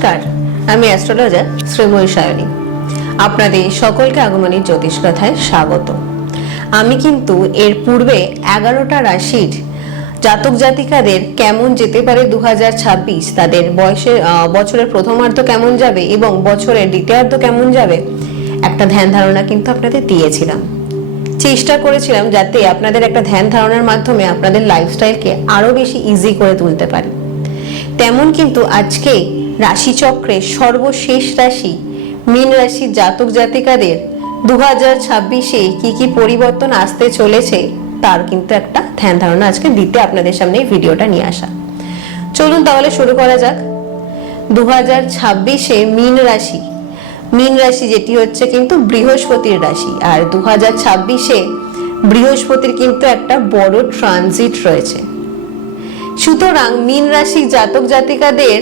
নমস্কার, আমি অ্যাস্ট্রোলজার শ্রীময়ী সায়নী। আপনাদের সকলকে আগমনী জ্যোতিষ কথায় স্বাগত। আমি কিন্তু এর পূর্বে 11টা রাশির জাতক জাতিকাদের কেমন যেতে পারে 2026, তাদের বছরের প্রথমার্ধ কেমন যাবে এবং বছরের দ্বিতীয়ার্ধ কেমন যাবে একটা ধ্যান ধারণা কিন্তু আপনাদের দিয়েছিলাম। চেষ্টা করেছিলাম যাতে আপনাদের একটা ধ্যান ধারণার মাধ্যমে আপনাদের লাইফস্টাইলকে আরো বেশি ইজি করে তুলতে পারি। তেমন কিন্তু আজকে রাশিচক্রে সর্বশেষ রাশি মীন রাশির জাতক জাতিকাদের 2026-এ কি কি পরিবর্তন আসতে চলেছে তার কিন্তু একটা ধ্যান ধারণা আজকে দিতে আপনাদের সামনে এই ভিডিওটা নিয়ে আসা। চলুন তাহলে শুরু করা যাক। 2026-এ মীন রাশি যেটি হচ্ছে কিন্তু বৃহস্পতির রাশি, আর 2026-এ বৃহস্পতির কিন্তু একটা বড় ট্রানজিট রয়েছে। সুতরাং মীন রাশি জাতক জাতিকাদের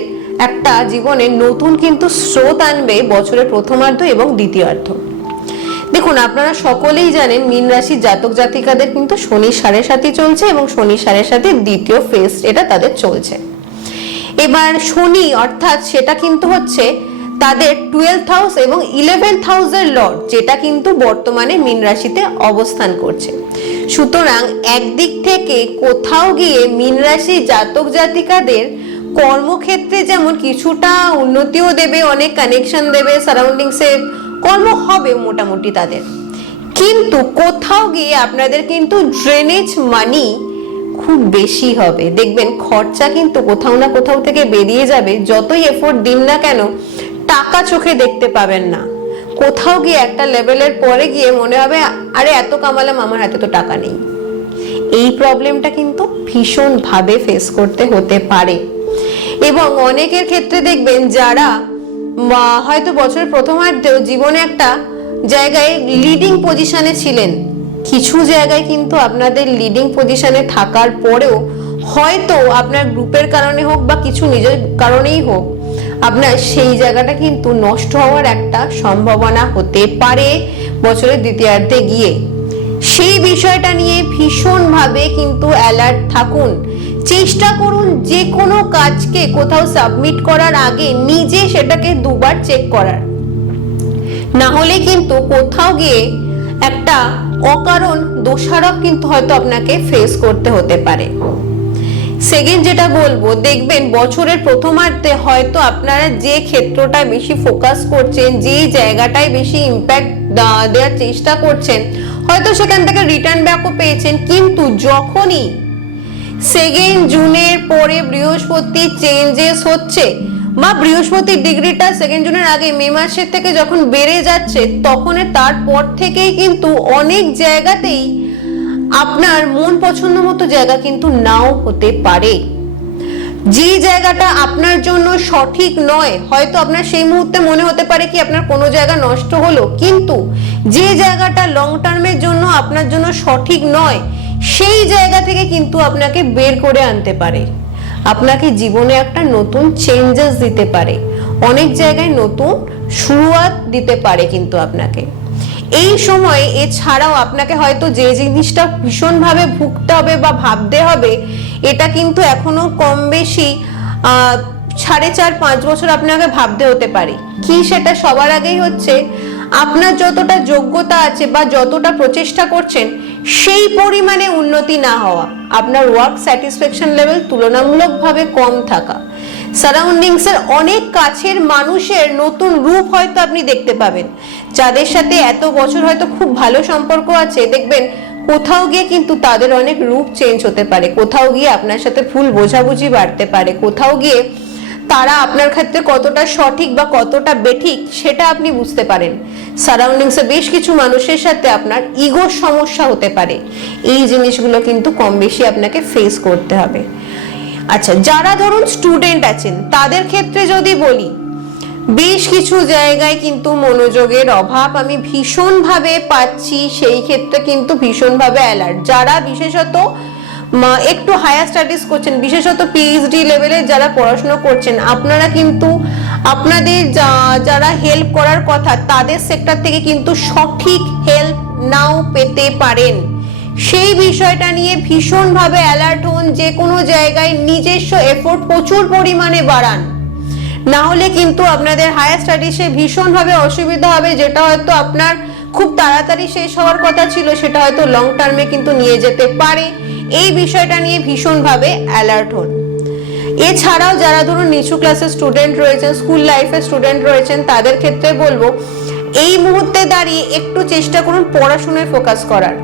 একটা জীবনে নতুন কিন্তু স্রোত আনবে বছরের প্রথমার্ধ এবং দ্বিতীয়ার্ধ। দেখুন, আপনারা সকলেই জানেন মীন রাশির জাতক জাতিকাদের কিন্তু শনি 7.5 চলছে এবং শনি 7.5 দ্বিতীয় ফেজ এটা তাদের চলছে। এবার শনি অর্থাৎ সেটা কিন্তু হচ্ছে তাদের 12th হাউস এবং 11th হাউসের লর্ড, যেটা কিন্তু বর্তমানে মীন রাশিতে অবস্থান করছে। সুতরাং একদিক থেকে কোথাও গিয়ে মীন রাশি জাতক জাতিকাদের কর্মক্ষেত্রে যেমন কিছুটা উন্নতিও দেবে, অনেক কানেকশন দেবে, সারাউন্ডিংসে কর্ম হবে মোটামুটি তাদের, কিন্তু কোথাও গিয়ে আপনাদের কিন্তু ড্রেনেজ মানি খুব বেশি হবে। দেখবেন খরচা কিন্তু কোথাও না কোথাও থেকে বেরিয়ে যাবে। যতই এফোর্ট দিন না কেন টাকা চোখে দেখতে পাবেন না। কোথাও গিয়ে একটা লেভেলের পরে গিয়ে মনে হবে আরে এত কামালাম, আমার হাতে তো টাকা নেই। এই প্রবলেমটা কিন্তু ভীষণ ভাবে ফেস করতে হতে পারে। এবং অনেকের ক্ষেত্রে দেখবেন যারা হয়তো বছরের প্রথমার্ধেও জীবনে একটা জায়গায় লিডিং পজিশনে ছিলেন, কিছু জায়গায় কিন্তু আপনাদের লিডিং পজিশনে থাকার পরেও হয়তো আপনার গ্রুপের কারণে হোক বা কিছু নিজের কারণেই হোক আপনার সেই জায়গাটা কিন্তু নষ্ট হওয়ার একটা সম্ভাবনা হতে পারে বছরের দ্বিতীয়ার্ধে গিয়ে। সেই বিষয়টা নিয়ে ভীষণভাবে কিন্তু অ্যালার্ট থাকুন। চেষ্টা করুন যে কোনো কাজকে কোথাও সাবমিট করার আগে নিজে সেটাকে দুবার চেক করার, না হলে কিন্তু কোথাও গিয়ে একটা অকারণ দোষারোপ কিন্তু হয়তো আপনাকে ফেস করতে হতে পারে। সেকেন্ড যেটা বলবো, দেখবেন বছরের প্রথমার্ধে হয়তো আপনারা যে ক্ষেত্রটায় বেশি ফোকাস করছেন, যে জায়গাটায় বেশি ইম্প্যাক্ট দেওয়ার চেষ্টা করছেন, হয়তো সেখান থেকে রিটার্ন ব্যাকও পেয়েছেন, কিন্তু যখনই 2 জুনের পরে বৃহস্পতি চেঞ্জেস হচ্ছে বা বৃহস্পতির ডিগ্রিটা 2 জুনের আগে মে মাসের থেকে যখন বেড়ে যাচ্ছে, তখন তারপর থেকেই কিন্তু অনেক জায়গাতেই আপনার মন পছন্দ মতো জায়গা কিন্তু নাও হতে পারে। যে জায়গাটা আপনার জন্য সঠিক নয়, হয়তো আপনার সেই মুহূর্তে মনে হতে পারে কি আপনার কোনো জায়গা নষ্ট হলো, কিন্তু যে জায়গাটা লং টার্মের জন্য আপনার জন্য সঠিক নয়, সেই জায়গা থেকে কিন্তু আপনাকে বের করে আনতে পারে, আপনাকে জীবনে একটা নতুন চেঞ্জেস দিতে পারে, অনেক জায়গায় নতুন শুরুয়াত দিতে পারে কিন্তু আপনাকে এই সময়। এছাড়াও আপনাকে হয়তো যে জিনিসটা ভীষণভাবে ভুগতে হবে বা ভাবতে হবে, এটা কিন্তু এখনো কম বেশি 4.5-5 বছর আপনাকে ভাবতে হতে পারে। কি সেটা? সবার আগেই হচ্ছে আপনার যতটা যোগ্যতা আছে বা যতটা প্রচেষ্টা করছেন সেই পরিমাণে উন্নতি না হওয়া, আপনার ওয়ার্ক স্যাটিসফ্যাকশন লেভেল তুলনামূলকভাবে কম থাকা, সারাউন্ডিংসের অনেক কাছের মানুষের নতুন রূপ হয়তো আপনি দেখতে পাবেন। যাদের সাথে এত বছর হয়তো খুব ভালো সম্পর্ক আছে, দেখবেন কোথাও গিয়ে কিন্তু তাদের অনেক রূপ চেঞ্জ হতে পারে, কোথাও গিয়ে আপনার সাথে ভুল বোঝাবুঝি বাড়তে পারে, কোথাও গিয়ে তারা আপনার ক্ষেত্রে কতটা সঠিক বা কতটা বেঠিক সেটা আপনি বুঝতে পারেন। সারাউন্ডিংসে বেশ কিছু মানুষের সাথে আপনার ইগোর সমস্যা হতে পারে। এই জিনিসগুলো কিন্তু কম বেশি আপনাকে ফেস করতে হবে। আচ্ছা, যারা ধরুন স্টুডেন্ট আছেন তাদের ক্ষেত্রে যদি বলি, বেশ কিছু জায়গায় কিন্তু মনোযোগের অভাব আমি ভীষণভাবে পাচ্ছি, সেই ক্ষেত্রে কিন্তু ভীষণভাবে অ্যালার্ট। যারা বিশেষত একটু হায়ার স্টাডিজ করছেন, বিশেষত পিএইচডি লেভেলে যারা পড়াশোনা করছেন, আপনারা কিন্তু আপনাদের যারা হেল্প করার কথা তাদের সেক্টর থেকে কিন্তু সঠিক হেল্প নাও পেতে পারেন। সেই বিষয়টা নিয়ে ভীষণভাবে অ্যালার্ট হন। যে কোনো জায়গায় নিজস্ব এফোর্ট প্রচুর পরিমাণে বাড়ান, না হলে কিন্তু আপনাদের হায়ার স্টাডিজে ভীষণভাবে অসুবিধা হবে, যেটা হয়তো আপনার খুব তাড়াতাড়ি শেষ হওয়ার কথা ছিল সেটা হয়তো লং টার্মে কিন্তু নিয়ে যেতে পারে। এই বিষয়টা নিয়ে ভীষণভাবে অ্যালার্ট হন। এছাড়াও যারা ধরুন নিচু ক্লাসের স্টুডেন্ট রয়েছেন, স্কুল লাইফের স্টুডেন্ট রয়েছেন, তাদের ক্ষেত্রে বলবো এই মুহূর্তে দাঁড়িয়ে একটু চেষ্টা করুন পড়াশোনায় ফোকাস করার।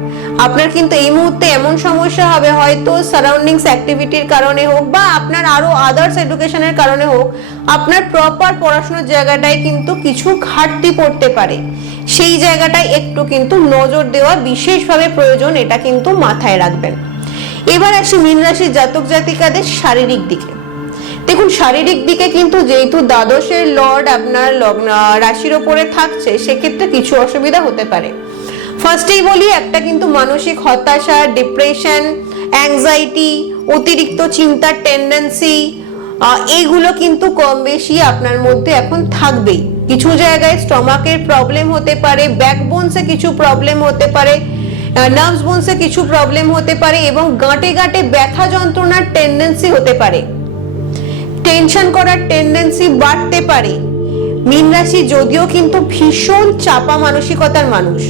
আপনার কিন্তু এই মুহূর্তে এমন সমস্যা হবে, হয়তো সারাউন্ডিংস অ্যাক্টিভিটির কারণে হোক বা আপনার আরো আদার্স এডুকেশনের কারণে হোক, আপনার প্রপার পড়াশোনার জায়গাটায় কিন্তু কিছু ঘাটতি পড়তে পারে। সেই জায়গাটায় একটু কিন্তু নজর দেওয়া বিশেষভাবে প্রয়োজন, এটা কিন্তু মাথায় রাখবেন। এবার আসি মীন রাশির জাতক জাতিকাদের শারীরিক দিকে। দেখুন, শারীরিক দিকে কিন্তু যেহেতু দ্বাদশের লর্ড আপনার রাশির ওপরে থাকছে, সেক্ষেত্রে কিছু অসুবিধা হতে পারে। ফার্স্টেই বলি, একটা কিন্তু মানসিক হতাশা, ডিপ্রেশন, অ্যাংজাইটি, অতিরিক্ত চিন্তার টেন্ডেন্সি, এইগুলো কিন্তু কম বেশি আপনার মধ্যে এখন থাকবেই। কিছু জায়গায় স্টমাকের প্রবলেম হতে পারে, ব্যাকবোনসে কিছু প্রবলেম হতে পারে, নার্ভস বোনসে কিছু প্রবলেম হতে পারে এবং গাঁটে গাঁটে ব্যথা যন্ত্রণার টেন্ডেন্সি হতে পারে, টেনশন করার টেন্ডেন্সি বাড়তে পারে। মীন রাশি যদিও কিন্তু ভীষণ চাপা মানসিকতার মানুষ,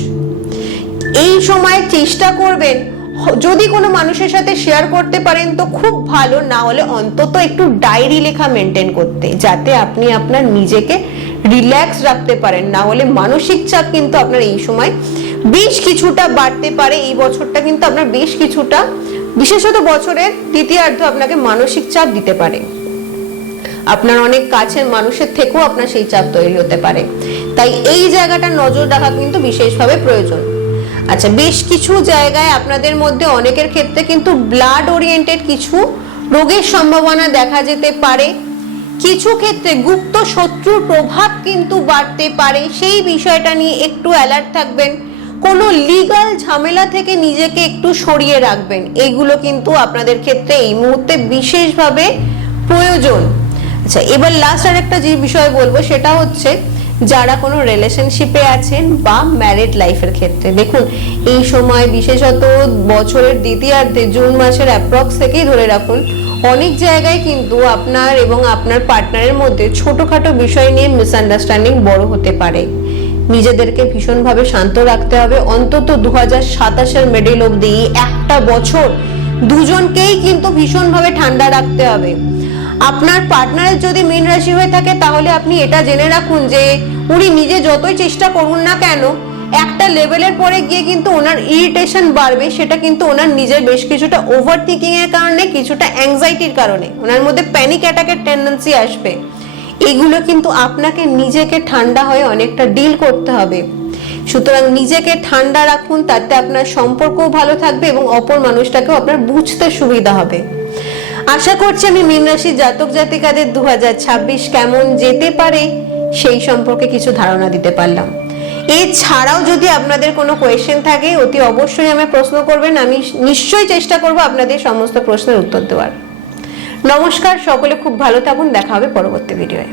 এই সময় চেষ্টা করবেন যদি কোনো মানুষের সাথে শেয়ার করতে পারেন তো খুব ভালো, না হলে অন্তত একটু ডায়েরি লেখা মেনটেন করতে, যাতে আপনি আপনার নিজেকে রিল্যাক্স রাখতে পারেন। না হলে মানসিক চাপ কিন্তু আপনার এই সময় বেশ কিছুটা বাড়তে পারে। এই বছরটা কিন্তু আপনার বেশ কিছুটা, বিশেষত বছরের দ্বিতীয়ার্ধ আপনাকে মানসিক চাপ দিতে পারে। আপনার অনেক কাছের মানুষের থেকেও আপনার সেই চাপ তৈরি হতে পারে, তাই এই জায়গাটা নজর রাখা কিন্তু বিশেষভাবে প্রয়োজন। আচ্ছা, বেশ কিছু জায়গায় আপনাদের মধ্যে অনেকের ক্ষেত্রে কিন্তু ব্লাড ওরিয়েন্টেড কিছু রোগের সম্ভাবনা দেখা যেতে পারে। কিছু ক্ষেত্রে গুপ্ত শত্রুর প্রভাব কিন্তু বাড়তে পারে, সেই বিষয়টা নিয়ে একটু অ্যালার্ট থাকবেন। কোনো লিগ্যাল ঝামেলা থেকে নিজেকে একটু সরিয়ে রাখবেন, এইগুলো কিন্তু আপনাদের ক্ষেত্রে এই মুহূর্তে বিশেষভাবে প্রয়োজন। আচ্ছা, এবার লাস্ট আর একটা যে বিষয় বলবো সেটা হচ্ছে যারা কোনো রিলেশনশিপে আছেন বা ম্যারিড লাইফের ক্ষেত্রে। দেখুন, এই সময় বিশেষত বছরের দ্বিতীয়ার্ধে জুন মাসের অ্যাপ্রক্স থেকেই ধরে রাখুন, অনেক জায়গায় কিন্তু আপনার এবং আপনার পার্টনারের মধ্যে ছোটখাটো বিষয় নিয়ে মিসআন্ডারস্ট্যান্ডিং বড় হতে পারে। নিজেদেরকে ভীষণভাবে শান্ত রাখতে হবে। অন্তত 2027-এর মিডল অবধি একটা বছর দুজনকেই কিন্তু ভীষণভাবে ঠান্ডা রাখতে হবে। আপনার পার্টনারের যদি মীন রাশি হয়ে থাকে তাহলে আপনি এটা জেনে রাখুন যে উনি নিজে যতই চেষ্টা করুন না কেন, একটা লেভেলের পরে গিয়ে কিন্তু ওনার ইরিটেশন বাড়বে। সেটা কিন্তু ওনার নিজের বেশ কিছুটা ওভার থিঙ্কিং এর কারণে, কিছুটা অ্যাংজাইটির কারণে ওনার মধ্যে প্যানিক অ্যাটাকের টেন্ডেন্সি আসবে। এগুলো কিন্তু আপনাকে নিজেকে ঠান্ডা হয়ে অনেকটা ডিল করতে হবে। সুতরাং নিজেকে ঠান্ডা রাখুন, তাতে আপনার সম্পর্কও ভালো থাকবে এবং অপর মানুষটাকেও আপনার বুঝতে সুবিধা হবে। আশা করছি আমি মীন রাশির জাতক জাতিকাদের 2026 কেমন যেতে পারে সেই সম্পর্কে কিছু ধারণা দিতে পারলাম। এছাড়াও যদি আপনাদের কোনো কোয়েশ্চেন থাকে অতি অবশ্যই আমায় প্রশ্ন করবেন, আমি নিশ্চয়ই চেষ্টা করব আপনাদের সমস্ত প্রশ্নের উত্তর দেওয়ার। নমস্কার, সকলে খুব ভালো থাকুন, দেখা হবে পরবর্তী ভিডিওয়ে।